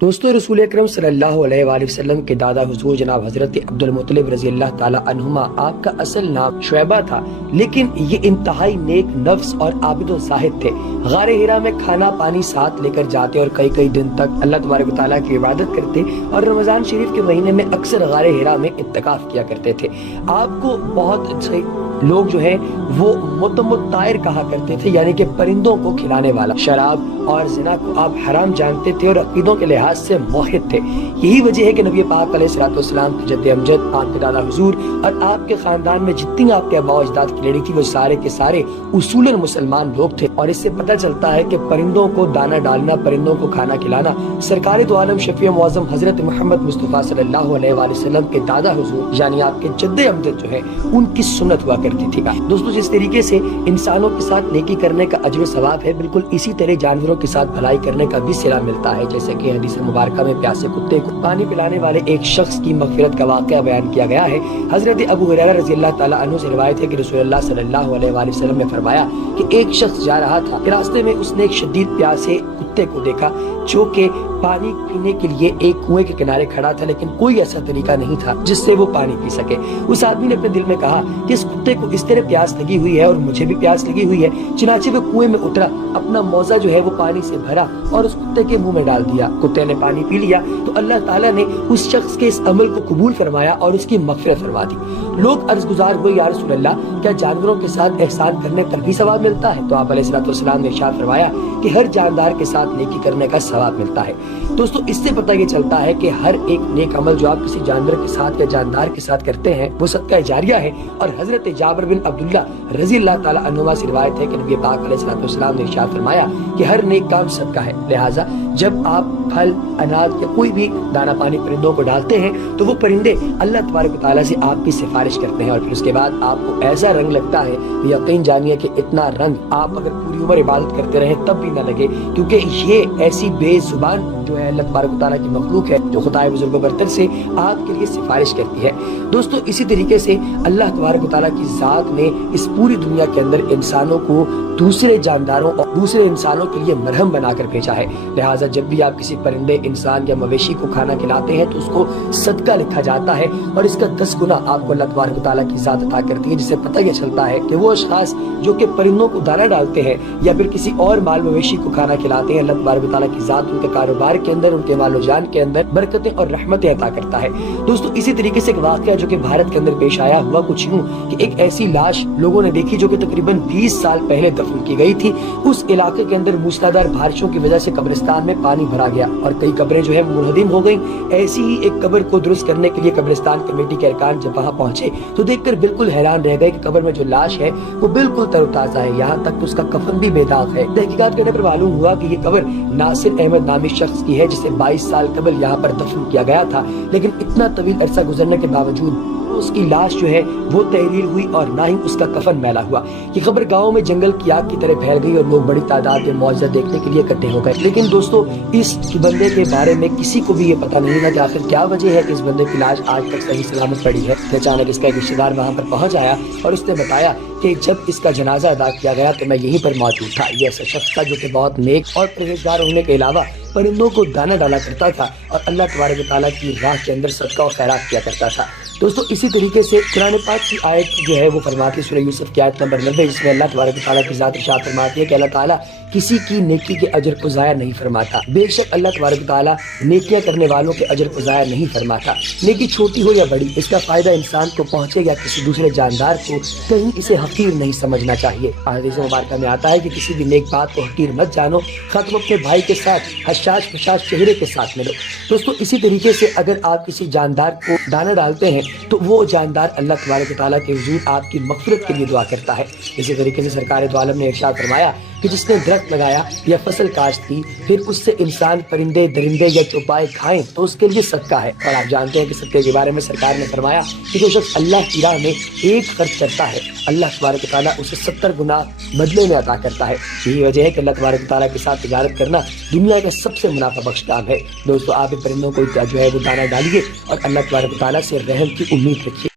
दोस्तों, रसूल अकरम सल्लल्लाहु अलैहि वसल्लम के दादा हुजूर जनाब हजरत अब्दुल मुत्तलिब रज़ी अल्लाह ताला अन्हुमा, आपका असल नाम शुएबा था, लेकिन ये इंतहाई नेक नफ्स और आबिद व ज़ाहिद थे। गारे हिरा में खाना पानी साथ लेकर जाते और कई कई दिन तक अल्लाह तबारक व तआला की इबादत करते और रमजान शरीफ के महीने में अक्सर गारे हिरा में इत्तिकाफ किया करते थे। आपको बहुत से लोग जो है वो मुतमत्तायर कहा करते थे, यानी कि परिंदों को खिलाने वाला। शराब और जिना को आप हराम जानते थे और अकीदों के लिहाज से मोहित थे। यही वजह है कि नबी पाक अलैहिस्सलाम की जद्द अमजद, आपके दादा हुजूर और आपके खानदान में जितनी आपके आबा अजदाद की लड़ी थी वो सारे के सारे उसूलन मुसलमान लोग थे। और इससे पता चलता है कि परिंदों को दाना डालना, परिंदों को खाना खिलाना सरकार दो आलम शफी मुअज़्ज़म हजरत मोहम्मद मुस्तफ़ा सल्लल्लाहु अलैहि वसल्लम के दादा हुजूर यानी आपके जद्द अमजद जो है उनकी सुन्नत हुआ करती थी। दोस्तों, जिस तरीके से इंसानों के साथ नेकी करने का अजर सवाब है, बिल्कुल इसी तरह जानवरों के साथ भलाई करने का भी सिला मिलता है। जैसे कि हदीस मुबारक में प्यासे कुत्ते को पानी पिलाने वाले एक शख्स की मग़फ़िरत का वाक़या बयान किया गया है। हजरत अबू हुरैरा रज़ी अल्लाह ताला अन्हु से रिवायत है कि रसूलुल्लाह सल्लल्लाहु अलैहि वसल्लम ने फरमाया कि एक शख्स जा रहा था, रास्ते में उसने एक शदीद प्यासे कुत्ते को देखा जो कि पानी पीने के लिए एक कुएं के किनारे खड़ा था, लेकिन कोई ऐसा तरीका नहीं था जिससे वो पानी पी सके। उस आदमी ने अपने दिल में कहा कि इस कुत्ते को इस तरह प्यास लगी हुई है और मुझे भी प्यास लगी हुई है। चुनाचे वो कुएं में उतरा, अपना मौजा जो है वो पानी से भरा और उस कुत्ते के मुंह में डाल दिया। कुत्ते ने पानी पी लिया तो अल्लाह ताला ने उस शख्स के इस अमल को कबूल फरमाया और उसकी मग़फ़िरत फरमा दी। लोग अर्ज़ गुज़ार हुए, या रसूल अल्लाह, क्या जानवरों के साथ एहसान करने पर भी सवाब मिलता है? तो आप अलैहिस्सलाम ने इरशाद फरमाया कि हर जानदार के साथ नेकी करने का सवाब मिलता है। दोस्तों, इससे पता ये चलता है कि हर एक नेक अमल जो आप किसी जानवर के साथ या जानदार के साथ करते हैं वो सदका जारिया है। और हजरत जाबिर बिन अब्दुल्ला रज़ी अल्लाह ताला अन्हुमा से रिवायत है कि नबी पाक अलैहिस्सलाम ने इरशाद फरमाया कि हर नेक काम सदका है। लिहाजा जब आप फल, अनाज या कोई भी दाना पानी परिंदों को डालते हैं तो वो परिंदे अल्लाह तबारक व तआला से आपकी सिफारिश करते हैं और फिर उसके बाद आपको ऐसा रंग लगता है, यकीन जानिए कि इतना रंग आप अगर पूरी उम्र इबादत करते रहें तब भी न लगे, क्योंकि ये ऐसी बेजुबान जो है अल्लाह तबारक व तआला की मखलूक है जो खुदाए बुजुर्ग बरतर से आपके लिए सिफारिश करती है। दोस्तों, इसी तरीके से अल्लाह तबारक व तआला की ज़ात ने इस पूरी दुनिया के अंदर इंसानों को दूसरे जानदारों और दूसरे इंसानों के लिए मरहम बनाकर भेजा है। लिहाजा जब भी आप किसी परिंदे, इंसान या मवेशी को खाना खिलाते हैं तो उसको सदका लिखा जाता है और इसका 10 गुना आपको अल्लाह तबारक व तआला की ज़ात अता करती है, जिससे पता यह चलता है कि वो अशखास जो कि परिंदों को दाना डालते हैं या फिर किसी और माल मवेशी को खाना खिलाते हैं, अल्लाह तबारक व तआला की ज़ात उनके कारोबार के अंदर, उनके मालो जान के अंदर बरकतें और रहमतें अता करता है। दोस्तों, इसी तरीके से एक वाक़या जो कि भारत के अंदर पेश आया हुआ कुछ यूं कि एक ऐसी लाश लोगों ने देखी जो कि तकरीबन 20 साल पहले दफन की गई थी। उस इलाके के अंदर मूसलाधार बारिशों की वजह से कब्रिस्तान में पानी भरा गया और कई कब्रें जो है मुनहदिम हो गई। ऐसी ही एक कब्र को दुरुस्त करने के लिए कब्रिस्तान कमेटी के अरकान जब वहाँ पहुंचे तो देखकर बिल्कुल हैरान रह गए कि कब्र में जो लाश है वो बिल्कुल तरोताजा है, यहाँ तक तो उसका कफन भी बेदाग है। तहकीकात करने पर मालूम हुआ कि ये कब्र नासिर अहमद नामी शख्स की है जिसे 22 साल कबल यहाँ पर दफन किया गया था, लेकिन इतना तवील अरसा गुजरने के बावजूद उसकी लाश जो है वो तहरीर हुई और ना ही उसका कफन मैला हुआ। ये खबर गांव में जंगल की आग की तरह फैल गई और लोग बड़ी तादाद में मौजज़ा देखने के लिए इकट्ठे हो गए। लेकिन दोस्तों, इस बंदे के बारे में किसी को भी ये पता नहीं था कि आखिर क्या वजह है कि इस बंदे की लाश आज तक सही सलामत पड़ी है। अचानक इसका एक रिश्तेदार वहाँ पर पहुँच आया और उसने बताया कि जब इसका जनाजा अदा किया गया तो मैं यहीं पर मौजूद था। ये ऐसा शख्स था जो कि बहुत नेक और परहेजगार होने के अलावा परिंदों को दाना डाला करता था और अल्लाह तबारक व तआला की राह के अंदर सदका और खैरात किया करता था। दोस्तों, इसी तरीके से कुरान पाक की आयत जो है वो फरमाती है सूरह यूसुफ की आयत नंबर 90, जिसमें अल्लाह तबारक व तआला की ज़ात इरशाद फरमाती है कि अल्लाह ताला किसी की नेकी के अजर को ज़ाया नहीं फरमाता। बेशक अल्लाह तबारक व तआला नेकियां करने वालों के अजर को ज़ाया नहीं फरमाता। नेकी छोटी हो या बड़ी, इसका फायदा इंसान को पहुंचे या किसी दूसरे जानदार को, कहीं इसे हकीर नहीं समझना चाहिए। हदीस मुबारक में आता है कि किसी भी नेक बात को हकीर मत जानो, खत्म अपने भाई के साथ हशाश फशाश चेहरे के साथ मिलो। दोस्तों, इसी तरीके से अगर आप किसी जानदार को दाना डालते हैं तो वो जानदार अल्लाह तबारक व तआला के हुजूर आपकी मग़फ़िरत के लिए दुआ करता है। इसी तरीके से सरकार दो आलम ने इरशाद फरमाया कि जिसने दरख्त लगाया या फसल काश्त की फिर उससे इंसान, परिंदे, दरिंदे या चौपाए खाएं तो उसके लिए सदका है। और आप जानते हैं कि सदके के बारे में सरकार ने फरमाया कि जो शख्स अल्लाह की राह में एक खर्च करता है अल्लाह तबारक व तआला उसे 70 गुना बदले में अता करता है। यही वजह है कि अल्लाह तबारक व तआला के साथ तिजारत करना दुनिया का सबसे मुनाफा बख्श काम है। दोस्तों, आप परिंदों को जो है वो दाना डालिए और अल्लाह तबारक व तआला से रहम की उम्मीद रखिए।